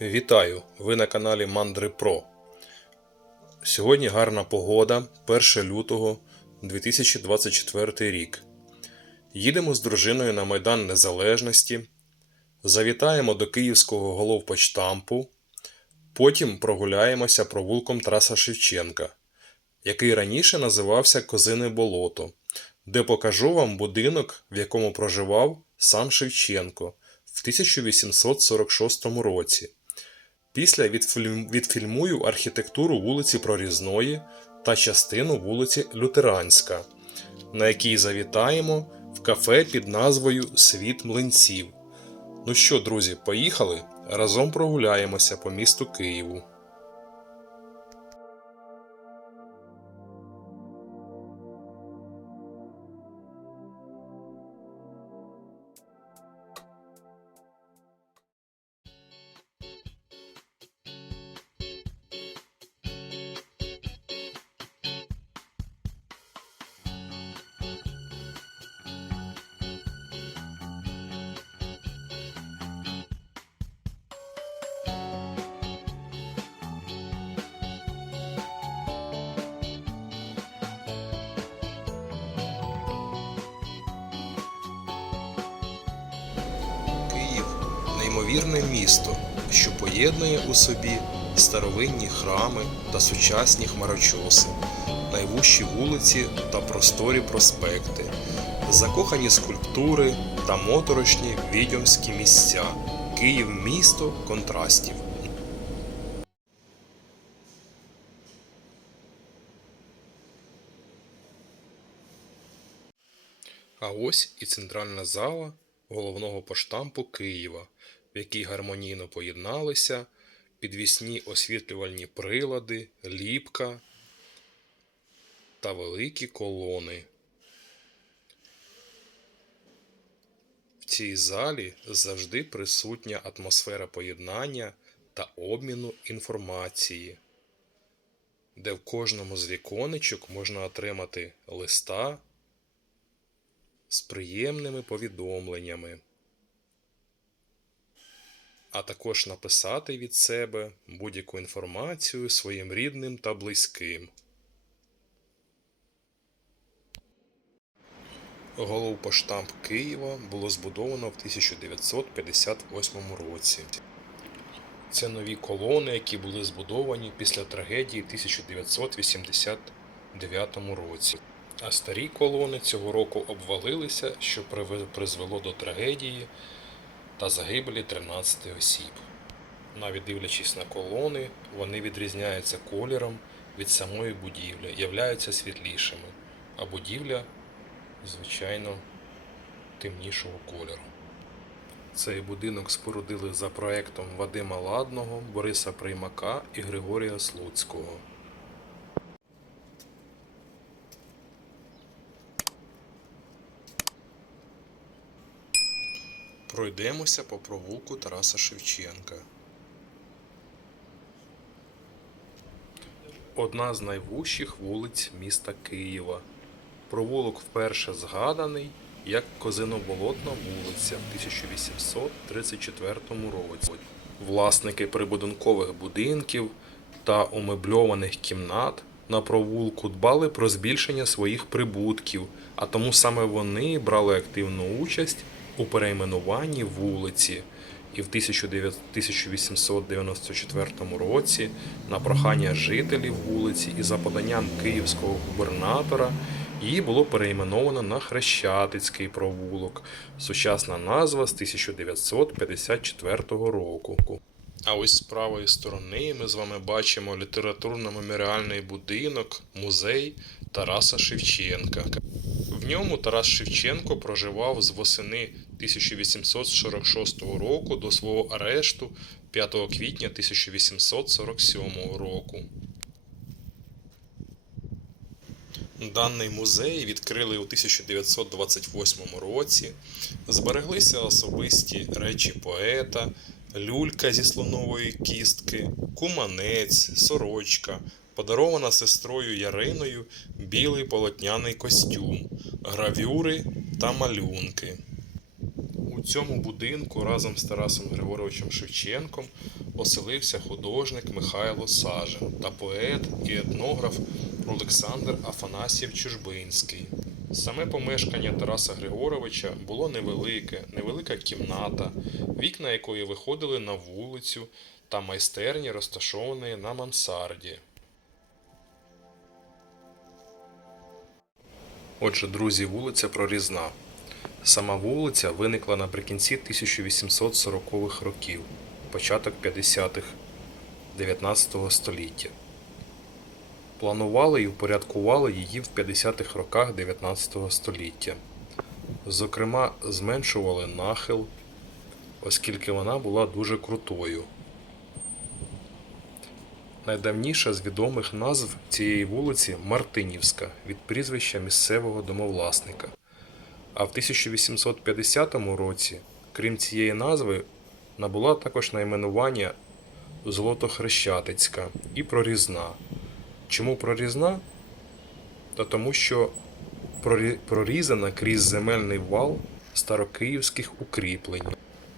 Вітаю! Ви на каналі Мандри Про. Сьогодні гарна погода, 1 лютого 2024 рік. Їдемо з дружиною на Майдан Незалежності, завітаємо до Київського головпочтампу, потім прогуляємося провулком Тараса Шевченка, який раніше називався Козине Болото, де покажу вам будинок, в якому проживав сам Шевченко в 1846 році. Після відфільмую архітектуру вулиці Прорізної та частину вулиці Лютеранська, на якій завітаємо в кафе під назвою Світ млинців. Ну що, друзі, поїхали? Разом прогуляємося по місту Києву. Неймовірне місто, що поєднує у собі старовинні храми та сучасні хмарочоси, найвужчі вулиці та просторі проспекти, закохані скульптури та моторошні відьомські місця. Київ місто контрастів. А ось і центральна зала головного поштампу Києва, в якій гармонійно поєдналися підвісні освітлювальні прилади, ліпка та великі колони. В цій залі завжди присутня атмосфера поєднання та обміну інформації, де в кожному з віконечок можна отримати листа з приємними повідомленнями, а також написати від себе будь-яку інформацію своїм рідним та близьким. Головпоштамп Києва було збудовано в 1958 році. Це нові колони, які були збудовані після трагедії в 1989 році. А старі колони цього року обвалилися, що призвело до трагедії та загибелі 13 осіб. Навіть дивлячись на колони, вони відрізняються кольором від самої будівлі, являються світлішими, а будівля, звичайно, темнішого кольору. Цей будинок спорудили за проектом Вадима Ладного, Бориса Приймака і Григорія Слуцького. Пройдемося по провулку Тараса Шевченка. Одна з найвужчих вулиць міста Києва. Провулок вперше згаданий як Козиноболотна вулиця в 1834 році. Власники прибудинкових будинків та умебльованих кімнат на провулку дбали про збільшення своїх прибутків, а тому саме вони брали активну участь у перейменуванні вулиці. І в 1894 році на прохання жителів вулиці і за поданням київського губернатора її було перейменовано на Хрещатицький провулок. Сучасна назва з 1954 року. А ось з правої сторони ми з вами бачимо літературно-меморіальний будинок, музей Тараса Шевченка. В ньому Тарас Шевченко проживав з восени 1846 року до свого арешту 5 квітня 1847 року. Даний музей відкрили у 1928 році. Збереглися особисті речі поета, люлька зі слонової кістки, куманець, сорочка, подарована сестрою Яриною білий полотняний костюм, гравюри та малюнки. У цьому будинку разом з Тарасом Григоровичем Шевченком оселився художник Михайло Сажин та поет і етнограф Олександр Афанасьєв Чужбинський. Саме помешкання Тараса Григоровича було невелике, невелика кімната, вікна якої виходили на вулицю та майстерні, розташовані на мансарді. Отже, друзі, вулиця Прорізна. Сама вулиця виникла наприкінці 1840-х років, початок 50-х 19 століття. Планували і упорядкували її в 50-х роках 19 століття. Зокрема, зменшували нахил, оскільки вона була дуже крутою. Найдавніша з відомих назв цієї вулиці Мартинівська від прізвища місцевого домовласника. А в 1850 році, крім цієї назви, набула також найменування Золотохрещатицька і Прорізна. Чому прорізна? Та тому, що прорізана крізь земельний вал старокиївських укріплень.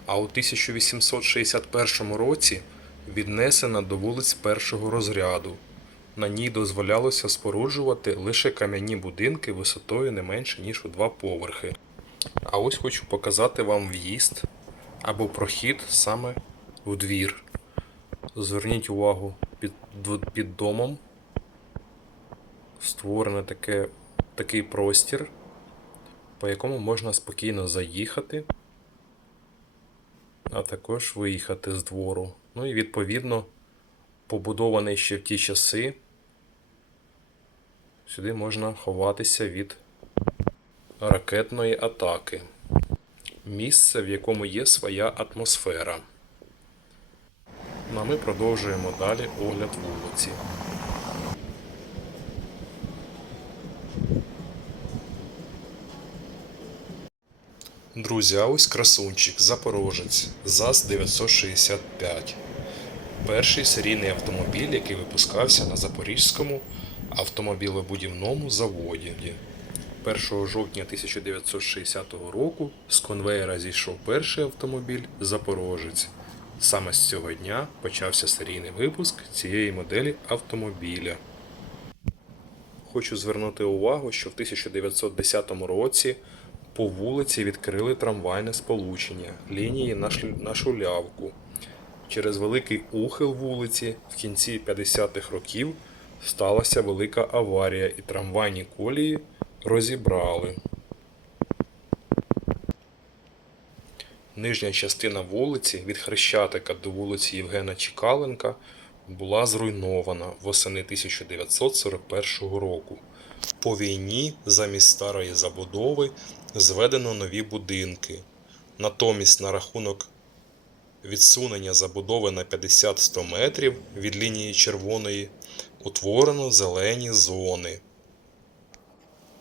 А у 1861 році віднесена до вулиць першого розряду. На ній дозволялося споруджувати лише кам'яні будинки висотою не менше, ніж у два поверхи. А ось хочу показати вам в'їзд або прохід саме в двір. Зверніть увагу, під, під домом створений таке, такий простір, по якому можна спокійно заїхати, а також виїхати з двору. Ну і відповідно побудований ще в ті часи. Сюди можна ховатися від ракетної атаки. Місце, в якому є своя атмосфера. Ну а ми продовжуємо далі огляд вулиці. Друзі, а ось красунчик, Запорожець, ЗАЗ 965. Перший серійний автомобіль, який випускався на Запорізькому автомобілебудівному заводі. 1 жовтня 1960 року з конвейера зійшов перший автомобіль Запорожець. Саме з цього дня почався серійний випуск цієї моделі автомобіля. Хочу звернути увагу, що в 1910 році по вулиці відкрили трамвайне сполучення лінії на, Шулявку. Через великий ухил вулиці в кінці 50-х років сталася велика аварія і трамвайні колії розібрали. Нижня частина вулиці від Хрещатика до вулиці Євгена Чекаленка була зруйнована восени 1941 року. По війні замість старої забудови зведено нові будинки. Натомість на рахунок відсунення забудови на 50-100 метрів від лінії червоної утворено зелені зони.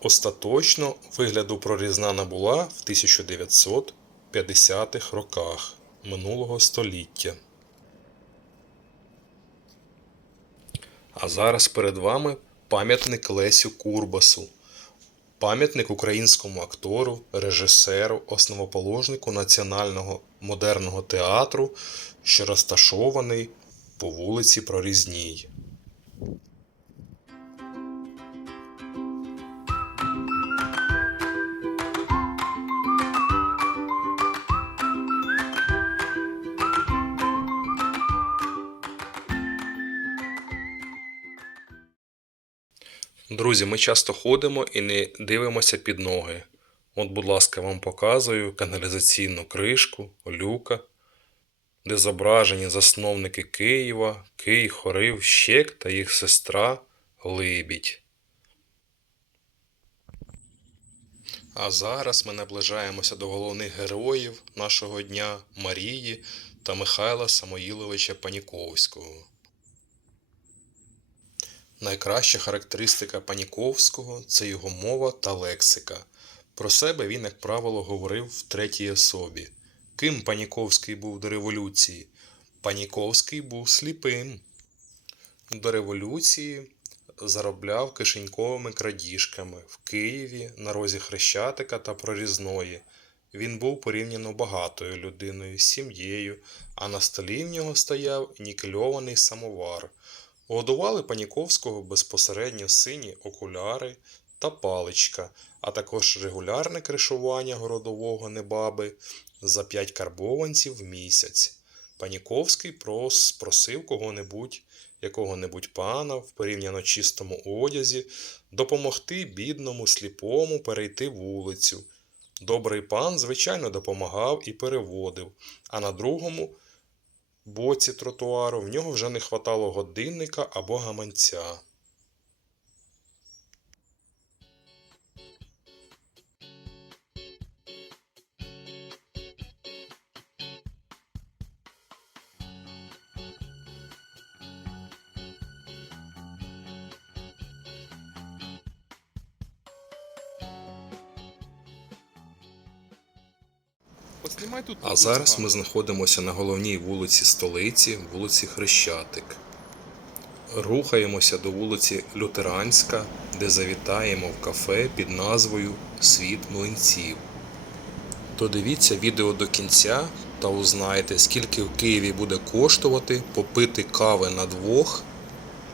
Остаточно вигляду прорізна набула в 1950-х роках минулого століття. А зараз перед вами пам'ятник Лесю Курбасу. Пам'ятник українському актору, режисеру, основоположнику Національного модерного театру, що розташований по вулиці Прорізній. Друзі, ми часто ходимо і не дивимося під ноги. От, будь ласка, вам показую каналізаційну кришку, люка, де зображені засновники Києва, Кий, Хорив, Щек та їх сестра Либідь. А зараз ми наближаємося до головних героїв нашого дня Марії та Михайла Самоїловича Паніковського. Найкраща характеристика Паніковського це його мова та лексика. Про себе він, як правило, говорив в третій особі. Ким Паніковський був до революції? Паніковський був сліпим. До революції заробляв кишеньковими крадіжками в Києві на розі Хрещатика та Прорізної. Він був порівняно багатою людиною, сім'єю, а на столі в нього стояв нікельований самовар. Годували Паніковського безпосередньо сині окуляри та паличка, а також регулярне кришування городового небаби за 5 карбованців в місяць. Паніковський прос, просив кого-небудь, якого-небудь пана в порівняно чистому одязі допомогти бідному сліпому перейти вулицю. Добрий пан, звичайно, допомагав і переводив, а на другому боці тротуару в нього вже не хватало годинника або гаманця. А зараз ми знаходимося на головній вулиці столиці, вулиці Хрещатик. Рухаємося до вулиці Лютеранська, де завітаємо в кафе під назвою Світ млинців. Додивіться відео до кінця та узнаєте, скільки в Києві буде коштувати попити кави на двох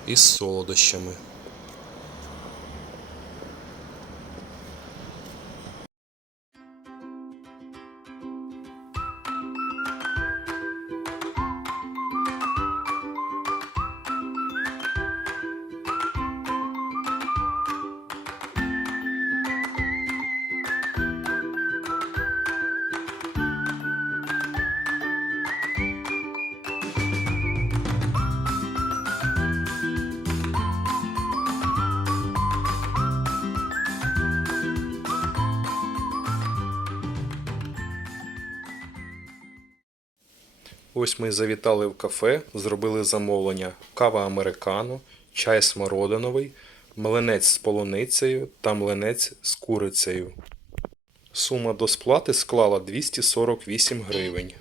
із солодощами. Ось ми завітали в кафе, зробили замовлення кава американо, чай смородиновий, млинець з полуницею та млинець з курицею. Сума до сплати склала 248 гривень.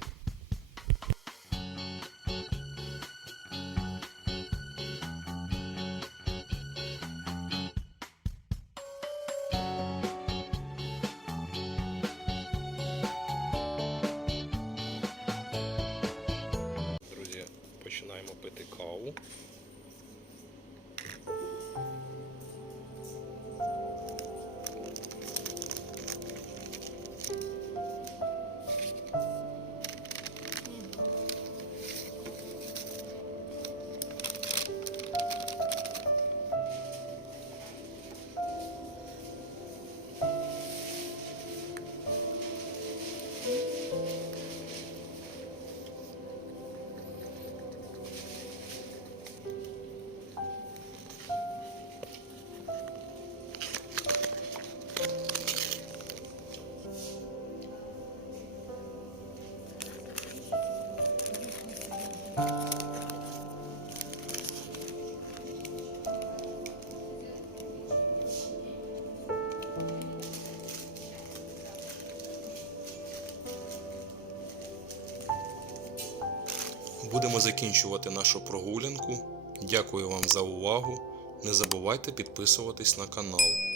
Будемо закінчувати нашу прогулянку. Дякую вам за увагу. Не забувайте підписуватись на канал.